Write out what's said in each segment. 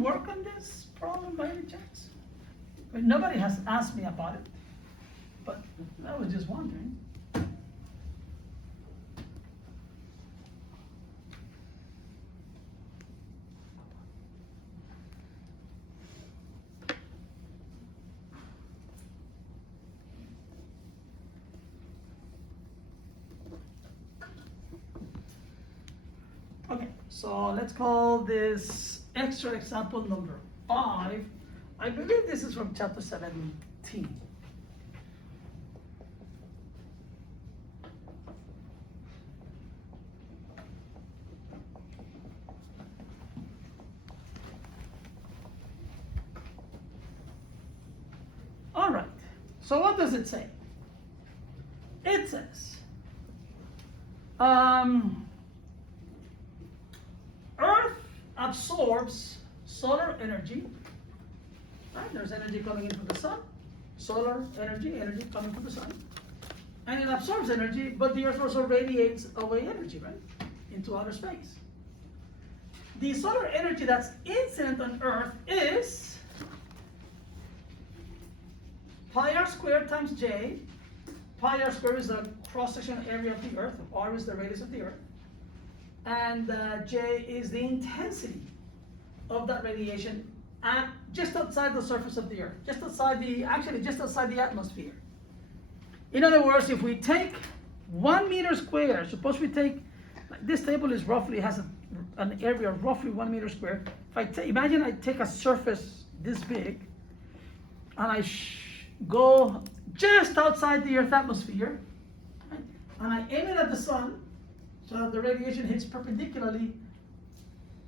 done work on this problem by any chance? I mean, nobody has asked me about it, but I was just wondering. Okay, so let's call this extra example number 5. I believe this is from chapter 17. All right, so what does it say? It says, Earth absorbs solar energy, right? There's energy coming in from the sun, solar energy coming from the sun, and it absorbs energy, but the Earth also radiates away energy, right, into outer space. The solar energy that's incident on Earth is pi r squared times j. Pi r squared is the cross-sectional area of the Earth, r is the radius of the Earth, and J is the intensity of that radiation at just outside the surface of the Earth, just outside the atmosphere. In other words, if we take 1 meter square, suppose we take, this table is roughly, has an area of roughly 1 meter square. If imagine I take a surface this big, and I go just outside the Earth atmosphere, right, and I aim it at the sun, so that the radiation hits perpendicularly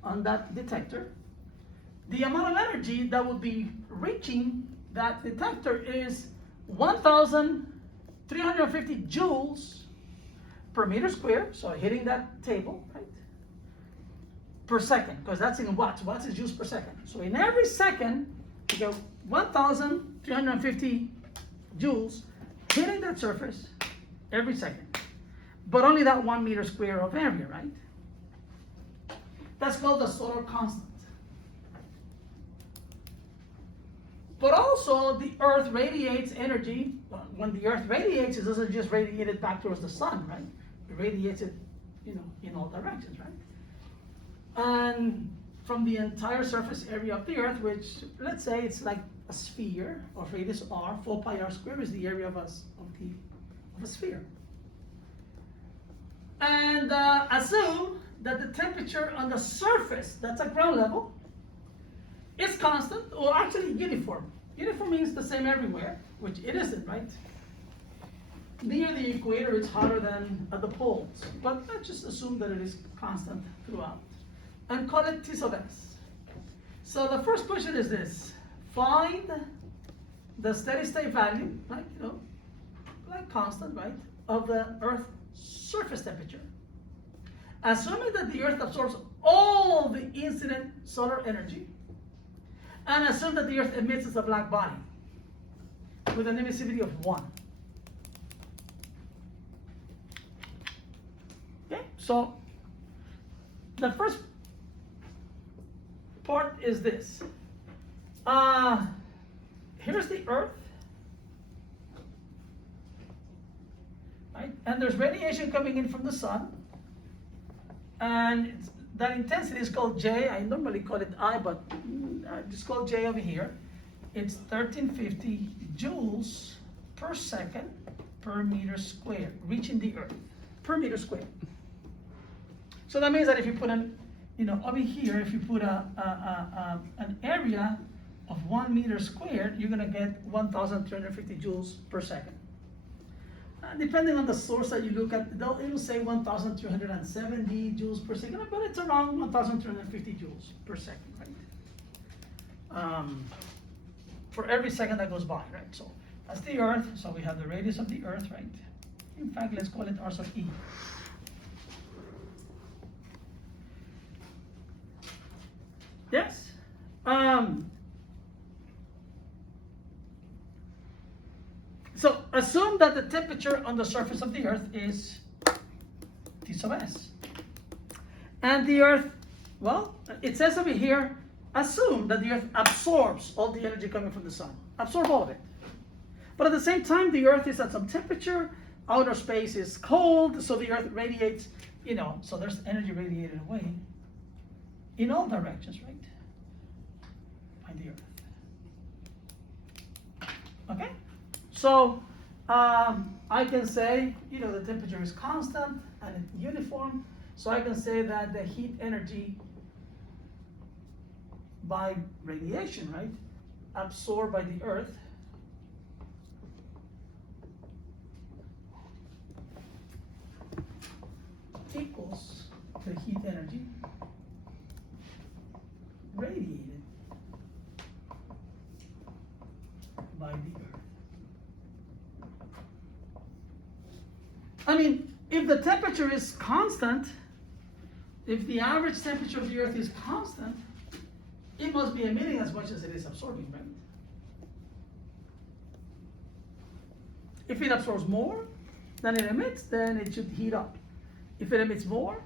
on that detector. The amount of energy that would be reaching that detector is 1,350 joules per meter square, so hitting that table, right, per second, because that's in watts. Watts is joules per second. So in every second, you get 1,350 joules hitting that surface every second. But only that 1 meter square of area, right? That's called the solar constant. But also the Earth radiates energy. When the Earth radiates, it doesn't just radiate it back towards the sun, right? It radiates it, in all directions, right? And from the entire surface area of the Earth, which let's say it's like a sphere of radius r, 4 pi r squared is the area of a sphere. And assume that the temperature on the surface, that's at ground level, is constant, or actually uniform. Uniform means the same everywhere, which it isn't, right? Near the equator, it's hotter than at the poles. But let's just assume that it is constant throughout. And call it T sub s. So the first question is this. Find the steady state value, right? Like constant, right? Of the Earth's surface temperature. Assuming that the Earth absorbs all the incident solar energy, and assume that the Earth emits as a black body with an emissivity of 1. Okay, so the first part is this. Here's the Earth, right? And there's radiation coming in from the sun, and that intensity is called J. I normally call it I, but I just call J over here. It's 1350 joules per second per meter squared, reaching the Earth per meter squared. So that means that if you put over here, if you put an area of 1 meter squared, you're gonna get 1,350 joules per second. Depending on the source that you look at, it'll say 1,370 joules per second, but it's around 1,350 joules per second, right? For every second that goes by, right? So that's the Earth, so we have the radius of the Earth, right? In fact, let's call it r sub e. Yes? So assume that the temperature on the surface of the Earth is T sub s. And the Earth, well, it says over here, assume that the Earth absorbs all the energy coming from the sun, absorb all of it. But at the same time, the Earth is at some temperature, outer space is cold, so the Earth radiates, so there's energy radiated away in all directions, right? By the Earth. Okay? So I can say, the temperature is constant and uniform, so I can say that the heat energy by radiation, right, absorbed by the Earth equals the heat energy radiated by the Earth. I mean, if the temperature is constant, if the average temperature of the Earth is constant, it must be emitting as much as it is absorbing, right? If it absorbs more than it emits, then it should heat up. If it emits more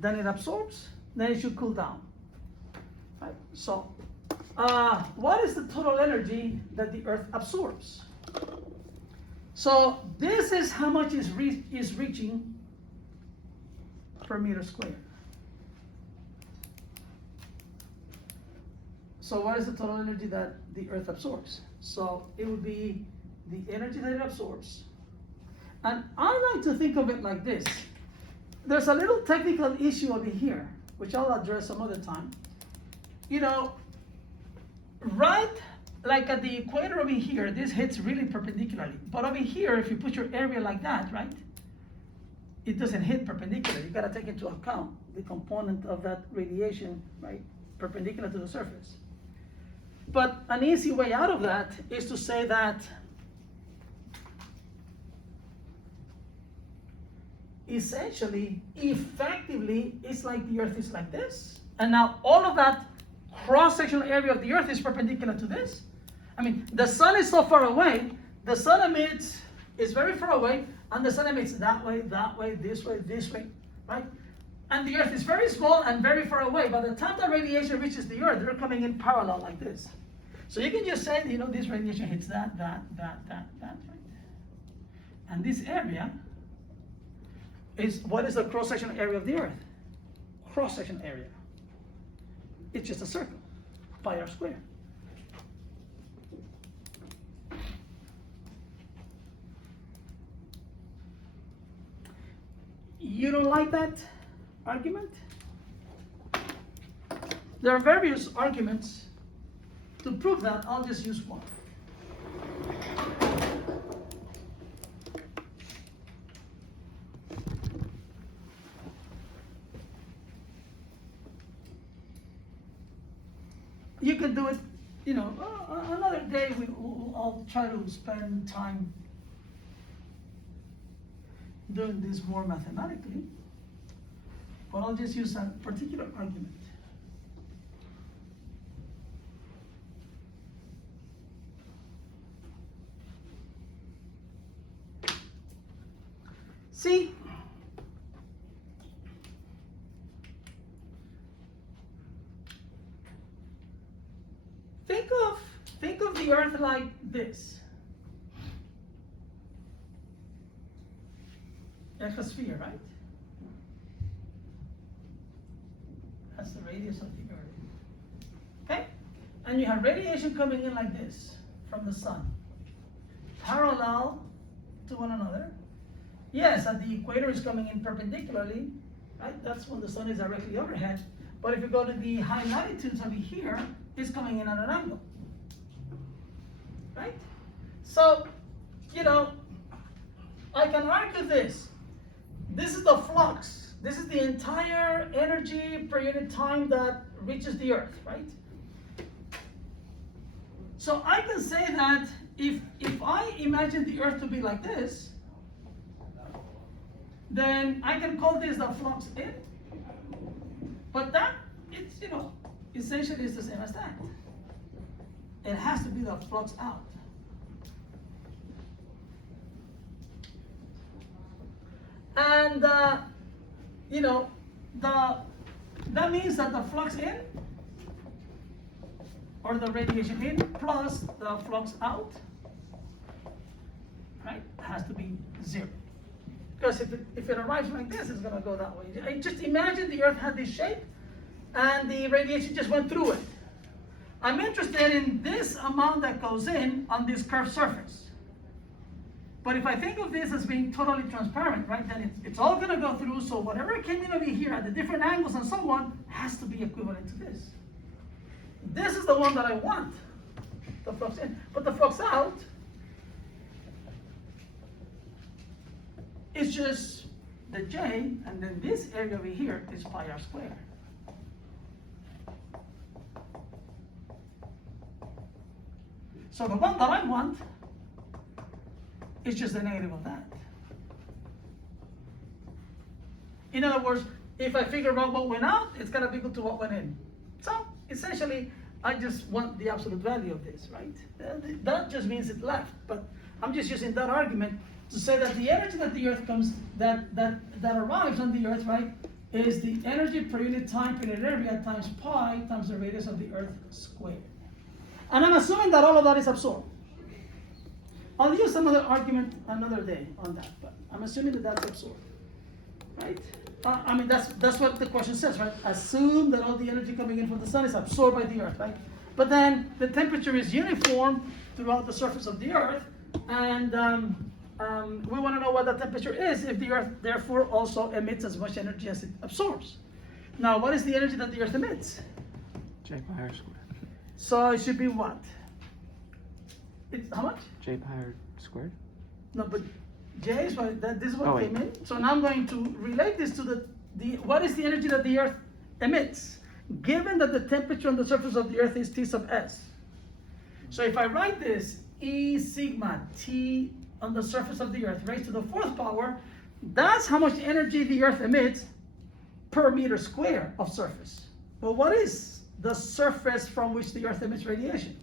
than it absorbs, then it should cool down. Right? So, what is the total energy that the Earth absorbs? So this is how much is reaching per meter squared. So what is the total energy that the Earth absorbs? So it would be the energy that it absorbs. And I like to think of it like this. There's a little technical issue over here, which I'll address some other time. Right, like at the equator over here, this hits really perpendicularly. But over here, if you put your area like that, right, it doesn't hit perpendicular. You gotta take into account the component of that radiation, right, perpendicular to the surface. But an easy way out of that is to say that essentially, effectively, it's like the Earth is like this. And now all of that cross-sectional area of the Earth is perpendicular to this. I mean, the sun is so far away, the sun is very far away, and the sun emits that way, this way, right? And the Earth is very small and very far away. By the time the radiation reaches the Earth, they're coming in parallel like this. So you can just say, this radiation hits that, right? And this area is, what is the cross-sectional area of the Earth? Cross-section area. It's just a circle, pi r squared. You don't like that argument? There are various arguments to prove that. I'll just use one. You can do it, another day I'll try to spend time doing this more mathematically, but I'll just use a particular argument. See, think of the Earth like this. Like a sphere, right? That's the radius of the Earth. Okay? And you have radiation coming in like this from the sun, parallel to one another. Yes, at the equator is coming in perpendicularly, right? That's when the sun is directly overhead. But if you go to the high latitudes over here, it's coming in at an angle, right? So, I can argue this. This is the flux. This is the entire energy per unit time that reaches the Earth, right? So I can say that if I imagine the Earth to be like this, then I can call this the flux in. But that, it's, essentially is the same as that. It has to be the flux out. And, that means that the flux in or the radiation in, plus the flux out, right, has to be 0. Because if it arrives like this, it's going to go that way. Just imagine the Earth had this shape, and the radiation just went through it. I'm interested in this amount that goes in on this curved surface. But if I think of this as being totally transparent, right, then it's all going to go through, so whatever came in over here at the different angles and so on has to be equivalent to this. This is the one that I want, the flux in. But the flux out is just the J, and then this area over here is pi r squared. So the one that I want is just the negative of that. In other words, if I figure out what went out, it's going to be equal to what went in. So essentially, I just want the absolute value of this, right? That just means it left. But I'm just using that argument to say that the energy that the Earth comes, that arrives on the Earth, right, is the energy per unit time per unit area times pi times the radius of the Earth squared. And I'm assuming that all of that is absorbed. I'll use another argument another day on that, but I'm assuming that that's absorbed, right? I mean, that's what the question says, right? Assume that all the energy coming in from the sun is absorbed by the Earth, right? But then the temperature is uniform throughout the surface of the Earth, and we want to know what that temperature is if the Earth therefore also emits as much energy as it absorbs. Now, what is the energy that the Earth emits? J pi r squared. So it should be what? It's how much? J pi r squared? No, but J is what, this is what Oh, came wait. in. So now I'm going to relate this to the what is the energy that the Earth emits, given that the temperature on the surface of the Earth is T sub S. So if I write this, E sigma T on the surface of the Earth raised to the 4th power, that's how much energy the Earth emits per meter square of surface. Well, what is the surface from which the Earth emits radiation?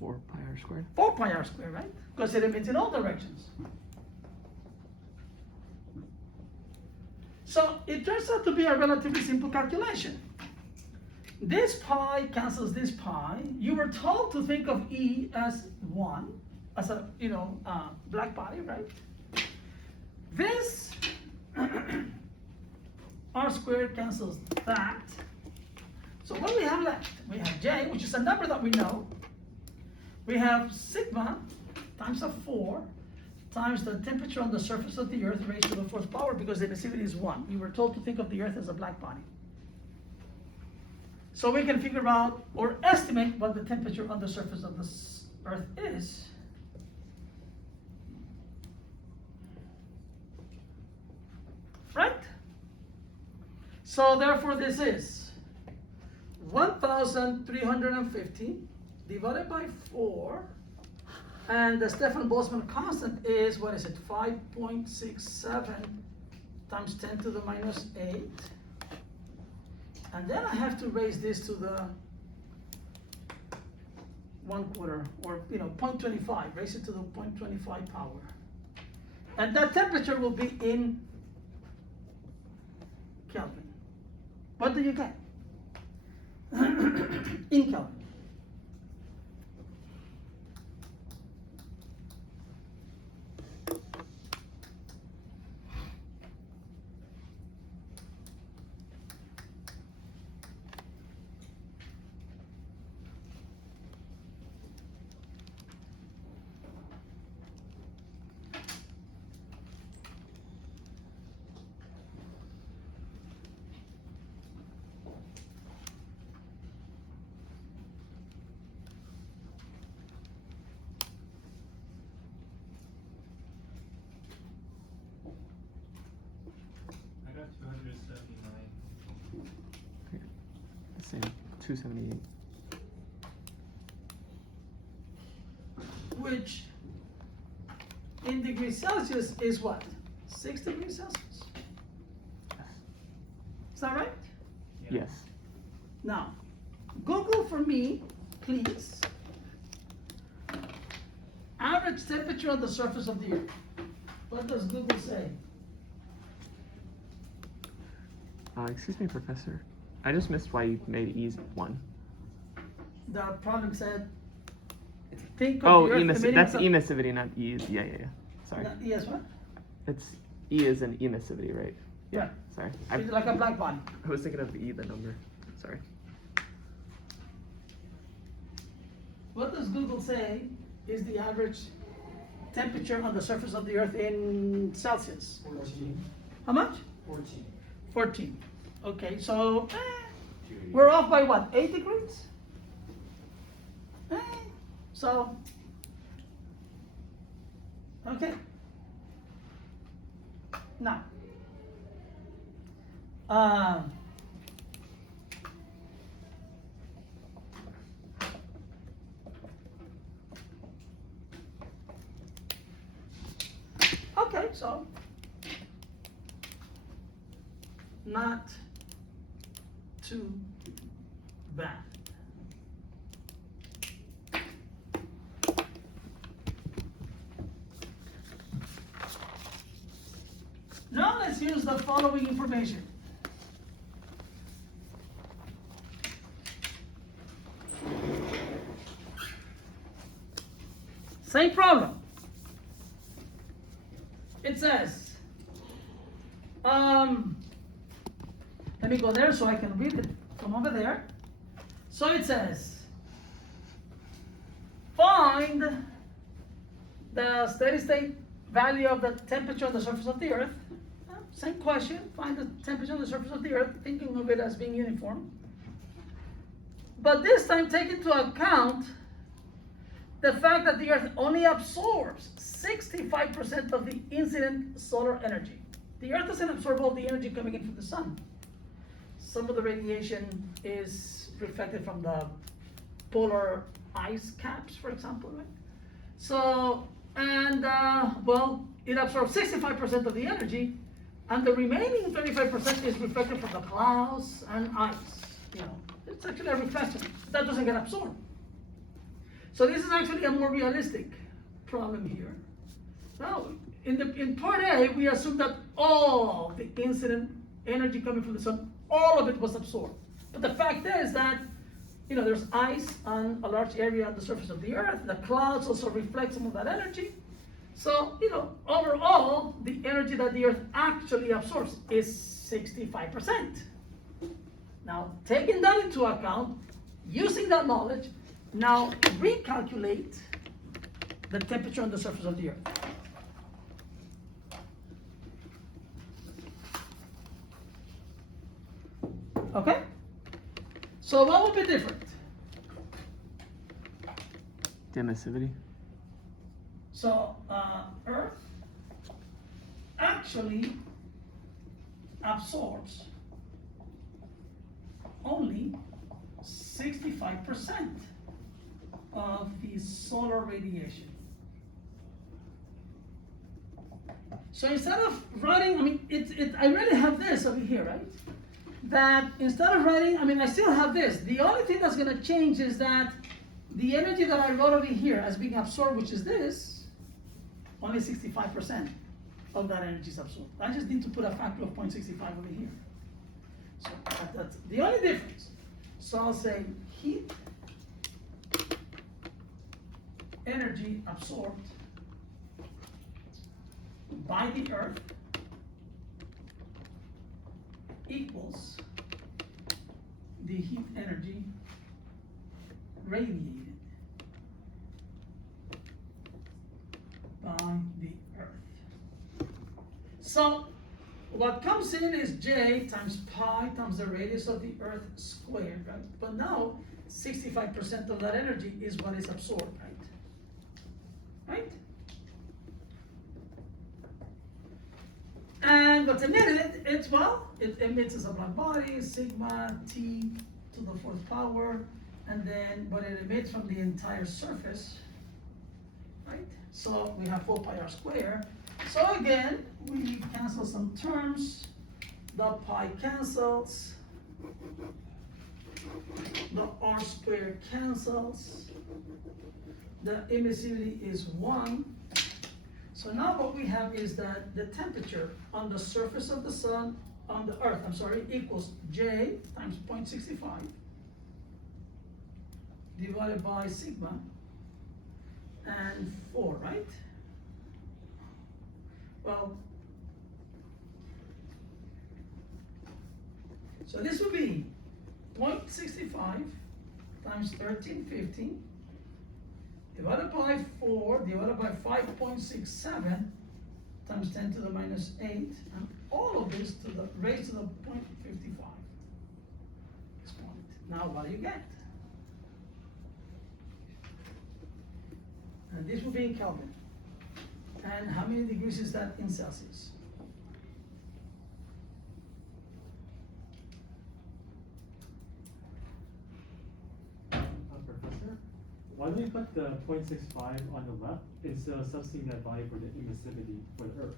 4 pi r squared? 4 pi r squared, right? Because it emits in all directions. So it turns out to be a relatively simple calculation. This pi cancels this pi. You were told to think of E as 1, as a, black body, right? This r squared cancels that. So what do we have left? We have J, which is a number that we know. We have sigma times a 4 times the temperature on the surface of the Earth raised to the 4th power, because the emissivity is 1. You were told to think of the Earth as a black body. So we can figure out or estimate what the temperature on the surface of the Earth is. Right? So therefore this is 1,350 divided by 4, and the Stefan-Boltzmann constant is, what is it, 5.67 times 10 to the minus 8. And then I have to raise this to the 1/4, or 0.25, raise it to the 0.25 power. And that temperature will be in Kelvin. What do you get? In Kelvin. I got 279. Same. 278. Which in degrees Celsius is what? 6 degrees Celsius. Is that right? Yeah. Yes. Now, Google for me, please. Average temperature on the surface of the Earth. What does Google say? Excuse me, Professor. I just missed why you made E's 1. the problem said, think of Oh, the Earth emitting that's some- emissivity, not E. Yeah. Sorry. Yes, what? It's E is in emissivity, right? Yeah. Right. Sorry. It's like a black body. I was thinking of the E, the number. Sorry. What does Google say is the average temperature on the surface of the Earth in Celsius? 14. How much? 14. 14. Okay, so we're off by what? 8 degrees? So, okay. Now, okay, so not too bad. Now let's use the following information. Same problem. It says, let me go there so I can read it from over there. So it says, find the steady state value of the temperature on the surface of the Earth. Same question, find the temperature on the surface of the Earth, thinking of it as being uniform. But this time take into account the fact that the Earth only absorbs 65% of the incident solar energy. The Earth doesn't absorb all the energy coming in from the sun. Some of the radiation is reflected from the polar ice caps, for example, right? So, and well, it absorbs 65% of the energy, and the remaining 35% is reflected from the clouds and ice. You know, it's actually a reflection that doesn't get absorbed. So this is actually a more realistic problem here. Now, in part A, we assume that all the incident energy coming from the sun, all of it was absorbed. But the fact is that, you know, there's ice on a large area on the surface of the Earth. The clouds also reflect some of that energy. So, you know, overall, the energy that the Earth actually absorbs is 65%. Now, taking that into account, using that knowledge, now recalculate the temperature on the surface of the Earth. Okay? So what would be different? The emissivity. So Earth actually absorbs only 65% of the solar radiation. So instead of writing, I mean, I really have this over here, right? That instead of writing, I mean, I still have this. The only thing that's going to change is that the energy that I wrote over here as being absorbed, which is this, only 65% of that energy is absorbed. I just need to put a factor of 0.65 over here. So that's the only difference. So I'll say heat energy absorbed by the Earth equals the heat energy radiated by the Earth. So what comes in is J times pi times the radius of the Earth squared, right? But now 65% of that energy is what is absorbed, right? Right? And what's emitted, it's, well, it emits as a black body, sigma t to the 4th power, and then what it emits from the entire surface, right? So we have 4 pi r squared. So again, we cancel some terms. The pi cancels. The r squared cancels. The emissivity is 1. So now what we have is that the temperature on the surface of the sun, on the Earth, I'm sorry, equals J times 0.65 divided by sigma and 4, right? Well, so this would be 0.65 times 1350 divided by 4 divided by 5.67 times 10 to the minus 8, and all of this to the raised to the 0.55. This point. Now what do you get? And this will be in Kelvin. And how many degrees is that in Celsius? Professor, why don't we put the 0.65 on the left instead of substituting that value for the emissivity for the Earth?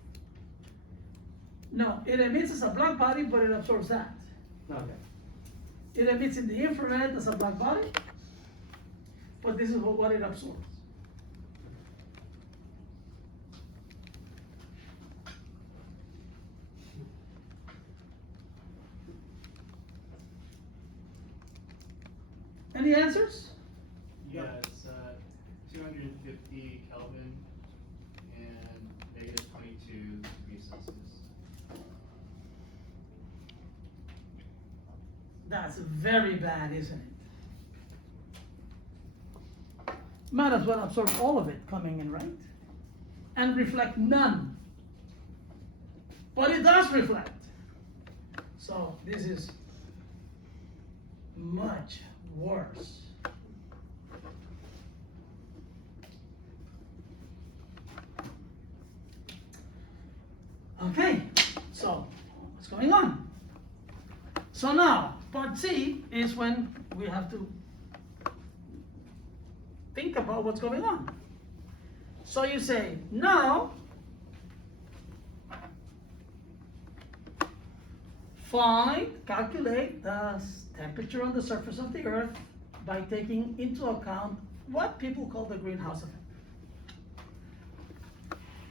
No, it emits as a black body, but it absorbs that. Okay. It emits in the infrared as a black body, but this is what it absorbs. Any answers? Yeah, it's 250 Kelvin and negative 22 degrees Celsius. That's very bad, isn't it? Might as well absorb all of it coming in, right? And reflect none. But it does reflect. So this is much worse. Okay, so what's going on? So now, part C is when we have to think about what's going on. So you say, now, calculate the temperature on the surface of the Earth by taking into account what people call the greenhouse effect.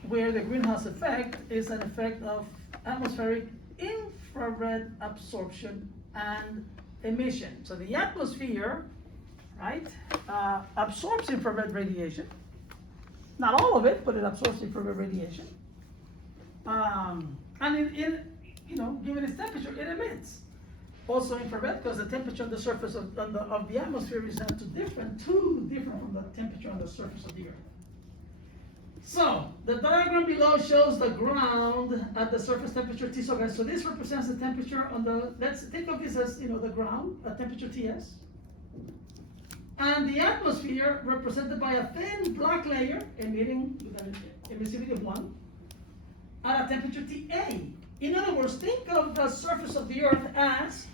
Where the greenhouse effect is an effect of atmospheric infrared absorption and emission. So the atmosphere, right, absorbs infrared radiation. Not all of it, but it absorbs infrared radiation. And given its temperature, it emits also infrared, because the temperature on the surface of the atmosphere is not too different from the temperature on the surface of the Earth. So the diagram below shows the ground at the surface temperature T. So this represents the temperature on the, let's think of this as, the ground at temperature Ts. And the atmosphere represented by a thin black layer emitting with an emissivity of 1 at a temperature Ta. In other words, think of the surface of the Earth as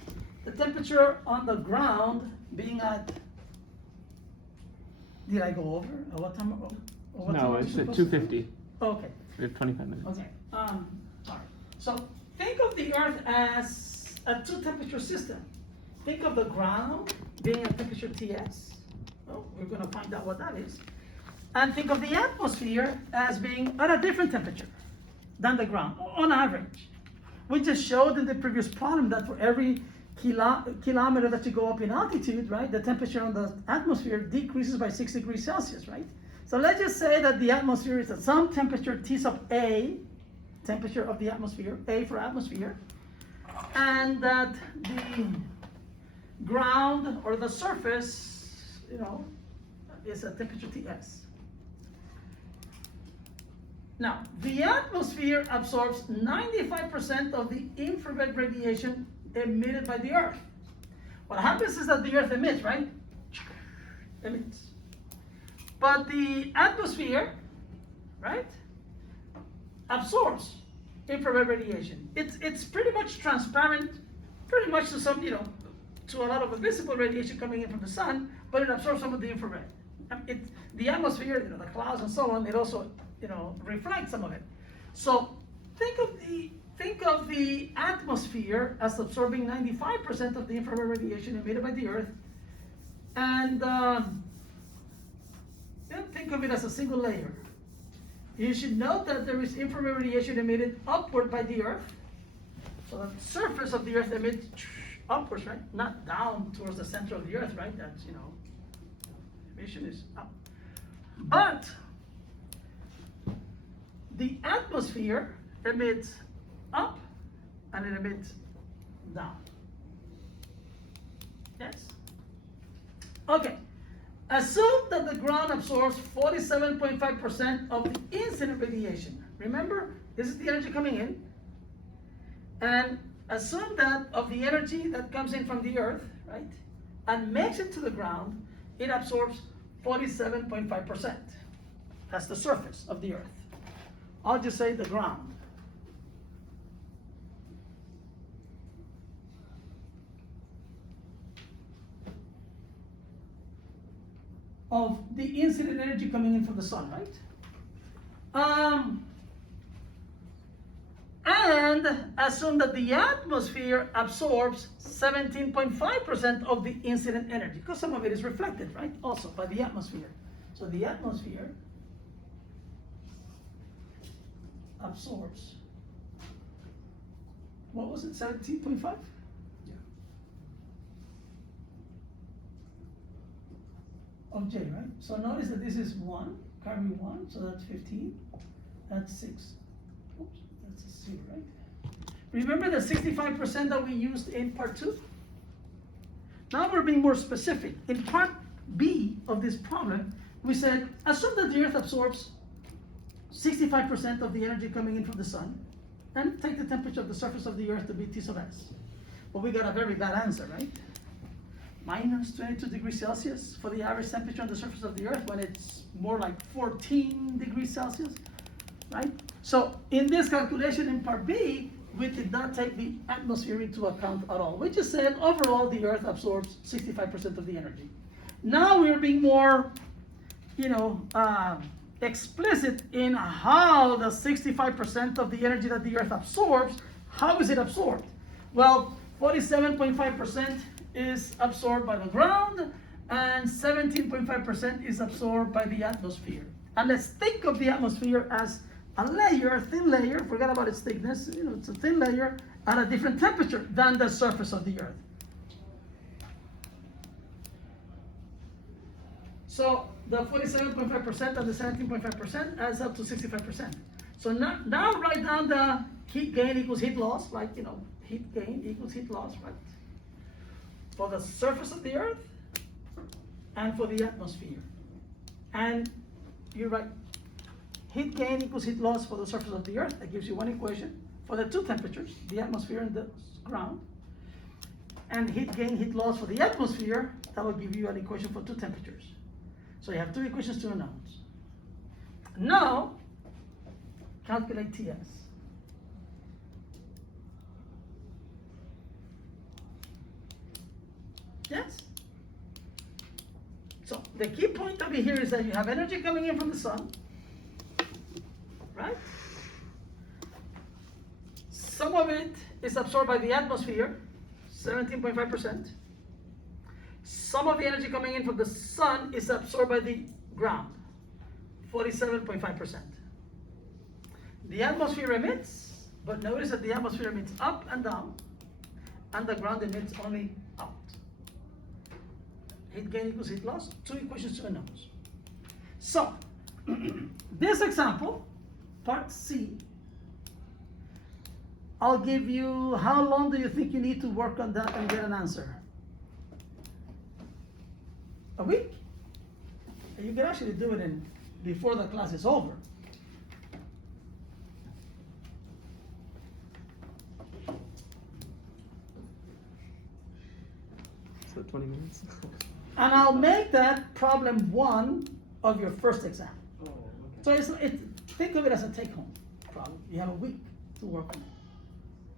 the temperature on the ground being at, did I go over? At what time? No, it's at 2:50. Okay. We have 25 minutes. Okay. Sorry. So think of the Earth as a two-temperature system. Think of the ground being at temperature Ts. Oh, we're going to find out what that is. And think of the atmosphere as being at a different temperature than the ground, on average. We just showed in the previous problem that for every kilometer that you go up in altitude, right, the temperature on the atmosphere decreases by 6 degrees Celsius, right? So let's just say that the atmosphere is at some temperature T sub A, temperature of the atmosphere, A for atmosphere, and that the ground or the surface, is at temperature Ts. Now, the atmosphere absorbs 95% of the infrared radiation emitted by the Earth. What happens is that the Earth emits, right? Emits. But the atmosphere, right, absorbs infrared radiation. It's pretty much transparent, pretty much to some, to a lot of the visible radiation coming in from the sun, but it absorbs some of the infrared. The atmosphere, the clouds and so on, it also, reflects some of it. So think of the atmosphere as absorbing 95% of the infrared radiation emitted by the Earth, and then think of it as a single layer. You should note that there is infrared radiation emitted upward by the Earth. So the surface of the Earth emits upwards, right? Not down towards the center of the Earth, right? That's, radiation is up. But the atmosphere emits up and it emits down. Yes? Okay. Assume that the ground absorbs 47.5% of the incident radiation. Remember, this is the energy coming in. And assume that of the energy that comes in from the earth, right, and makes it to the ground, it absorbs 47.5%. That's the surface of the earth. I'll just say the ground. Of the incident energy coming in from the sun, right? And assume that the atmosphere absorbs 17.5% of the incident energy, because some of it is reflected, right? Also by the atmosphere. So the atmosphere absorbs, what was it, 17.5? Yeah. Of J, right? So notice that this is 1, carry 1, so that's 15, that's 6. Oops, that's a 0, right? Remember the 65% that we used in part 2? Now we're being more specific. In part B of this problem, we said, assume that the earth absorbs 65% of the energy coming in from the sun, and take the temperature of the surface of the earth to be T sub S. But we got a very bad answer, right? Minus 22 degrees Celsius for the average temperature on the surface of the earth, when it's more like 14 degrees Celsius, right? So in this calculation in part B, we did not take the atmosphere into account at all. We just said overall the earth absorbs 65% of the energy. Now we're being more, explicit in how the 65% of the energy that the earth absorbs, how is it absorbed? Well, 47.5% is absorbed by the ground, and 17.5% is absorbed by the atmosphere. And let's think of the atmosphere as a layer, a thin layer, forget about its thickness, it's a thin layer at a different temperature than the surface of the earth. So the 47.5% and the 17.5% adds up to 65%. So now write down the heat gain equals heat loss, like, heat gain equals heat loss, right? For the surface of the earth and for the atmosphere. And you write heat gain equals heat loss for the surface of the earth. That gives you one equation for the two temperatures, the atmosphere and the ground. And heat gain, heat loss for the atmosphere, that will give you an equation for two temperatures. So you have two equations, two unknowns. Now, calculate Ts. Yes? So the key point over here is that you have energy coming in from the sun, right? Some of it is absorbed by the atmosphere, 17.5%. Some of the energy coming in from the sun is absorbed by the ground, 47.5%. The atmosphere emits, but notice that the atmosphere emits up and down, and the ground emits only out. Heat gain equals heat loss, two equations, two unknowns. So, this example, part C, I'll give you, how long do you think you need to work on that and get an answer? A week? You can actually do it before the class is over. So 20 minutes. And I'll make that problem 1 of your first exam. Oh, So okay. think of it as a take-home problem. You have a week to work on it,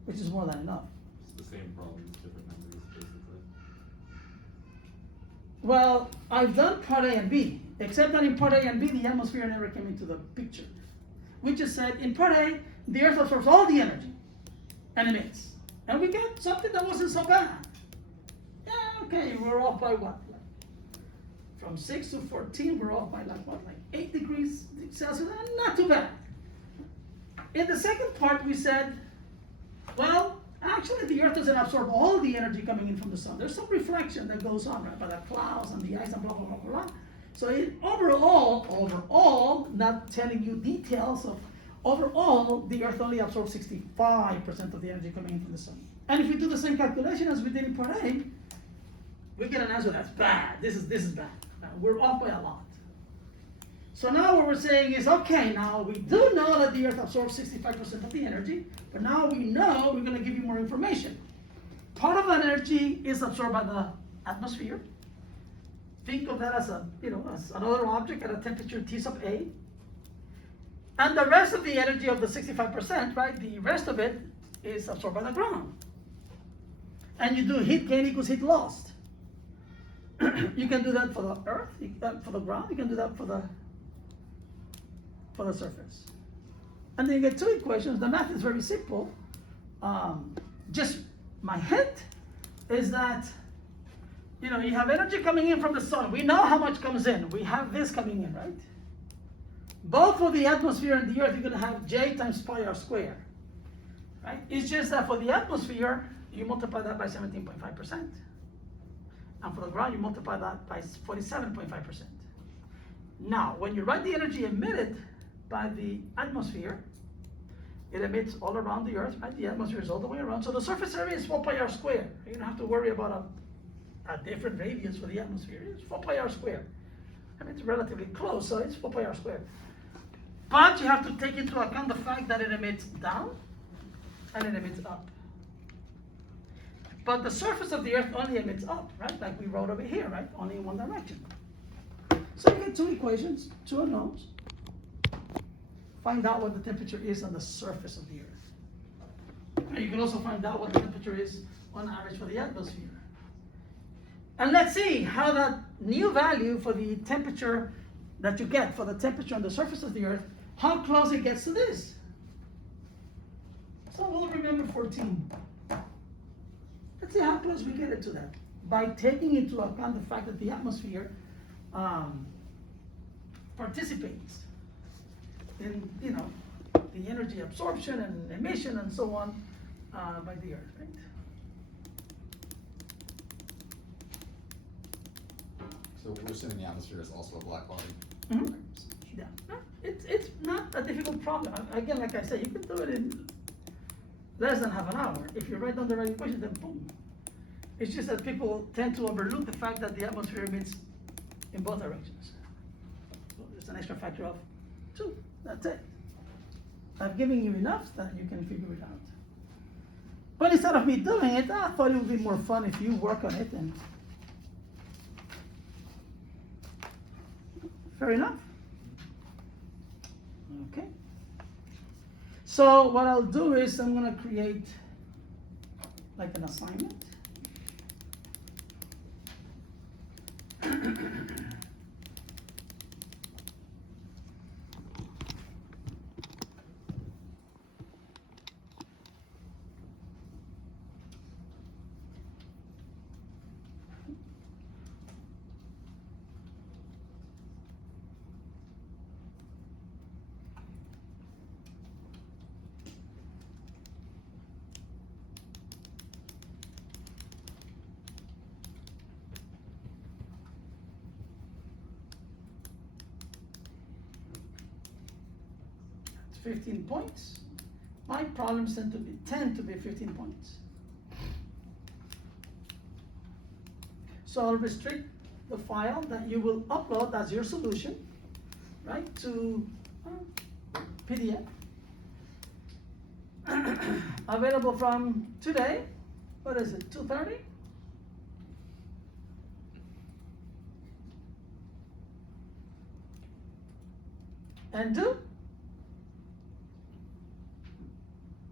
which is more than enough. It's the same problems, different numbers, basically. Well, I've done part A and B, except that in part A and B, the atmosphere never came into the picture. We just said, in part A, the Earth absorbs all the energy and emits. And we get something that wasn't so bad. Yeah, okay, we're off by what? From 6 to 14, we're off by like 8 degrees Celsius, not too bad. In the second part, we said, well, actually the Earth doesn't absorb all the energy coming in from the sun. There's some reflection that goes on, right, by the clouds and the ice and blah, blah, blah, blah, blah. So overall, not telling you details of, overall, the Earth only absorbs 65% of the energy coming in from the sun. And if we do the same calculation as we did in Part A, we get an answer that's bad. This is bad. We're off by a lot. So now what we're saying is, okay, now we do know that the Earth absorbs 65% of the energy, but now we know we're going to give you more information. Part of that energy is absorbed by the atmosphere. Think of that as as another object at a temperature T sub A. And the rest of the energy of the 65%, right, the rest of it is absorbed by the ground. And you do heat gain equals heat lost. You can do that for the Earth, for the ground, you can do that for the surface. And then you get two equations. The math is very simple. Just my hint is that you have energy coming in from the sun. We know how much comes in. We have this coming in, right? Both for the atmosphere and the Earth, you're going to have J times pi r squared, right? It's just that for the atmosphere, you multiply that by 17.5%. And for the ground, you multiply that by 47.5%. Now, when you write the energy emitted by the atmosphere, it emits all around the Earth, right? The atmosphere is all the way around. So the surface area is 4 pi r squared. You don't have to worry about a different radius for the atmosphere. It's 4 pi r squared. I mean, it's relatively close, so it's 4 pi r squared. But you have to take into account the fact that it emits down and it emits up. But the surface of the Earth only emits up, right? Like we wrote over here, right? Only in one direction. So you get two equations, two unknowns. Find out what the temperature is on the surface of the Earth. And you can also find out what the temperature is on average for the atmosphere. And let's see how that new value for the temperature that you get for the temperature on the surface of the Earth, how close it gets to this. So we'll remember 14. Let's see how close we get it to that by taking into account the fact that the atmosphere participates in the energy absorption and emission and so on by the Earth, right? So we're assuming the atmosphere is also a black body. Mm-hmm. Yeah, it's not a difficult problem. Again, like I said, you can do it in less than half an hour. If you write down the right equation, then boom. It's just that people tend to overlook the fact that the atmosphere emits in both directions. So there's an extra factor of 2. That's it. I've given you enough that you can figure it out. But instead of me doing it, I thought it would be more fun if you work on it. And fair enough. Okay. So what I'll do is I'm going to create like an assignment. It's 15 points. My problems tend to be 15 points. So I'll restrict the file that you will upload as your solution, right, to PDF. Available from today. What is it, 2:30? And due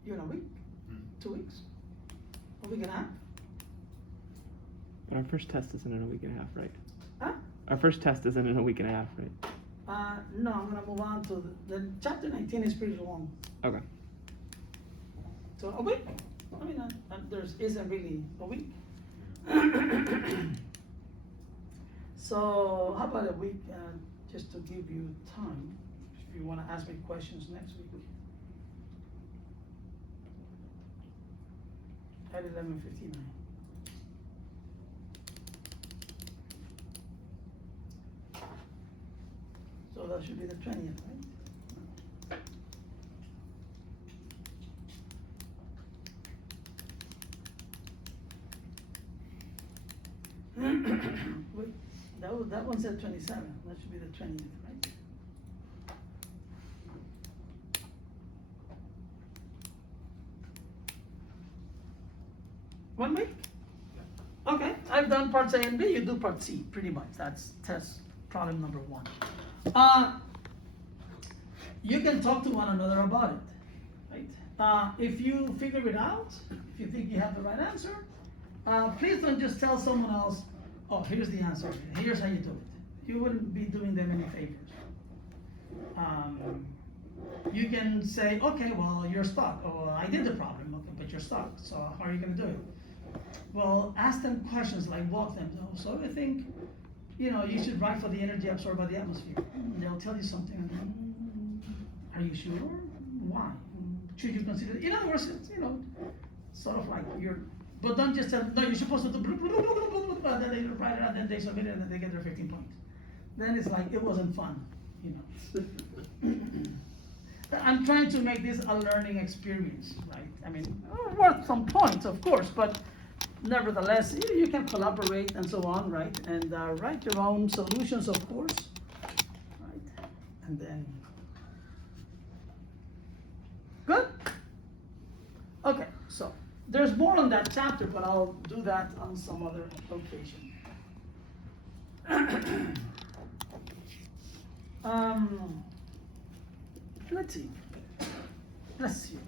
in a week, 2 weeks, a week and a half. But our first test isn't in a week and a half, right? Huh? Our first test isn't in a week and a half, right? No, I'm gonna move on to the chapter 19 is pretty long. Okay. So a week. I mean, there isn't really a week. So how about a week, just to give you time, if you want to ask me questions next week. At 11:59. So that should be the 20th, right? Wait, that one said 27. That should be the 20th, right? One week? Okay, I've done parts A and B, you do part C, pretty much. That's test problem number 1. You can talk to one another about it, right? If you figure it out, if you think you have the right answer, please don't just tell someone else, oh, here's the answer, here's how you do it. You wouldn't be doing them any favors. You can say, okay, well, you're stuck. Oh, well, I did the problem, okay, but you're stuck. So how are you gonna do it? Well, ask them questions, like walk them. So I think, you should write for the energy absorbed by the atmosphere. They'll tell you something. And then, are you sure? Why? Should you consider? In other words, it's, sort of like but don't just tell. No, you're supposed to do. And then they write it out, then they submit it, and then they get their 15 points. Then it's like it wasn't fun, I'm trying to make this a learning experience, right? I mean, worth some points, of course, but nevertheless, you can collaborate and so on, right? And write your own solutions, of course, right? And then, good? Okay, so there's more on that chapter, but I'll do that on some other occasion. Let's see.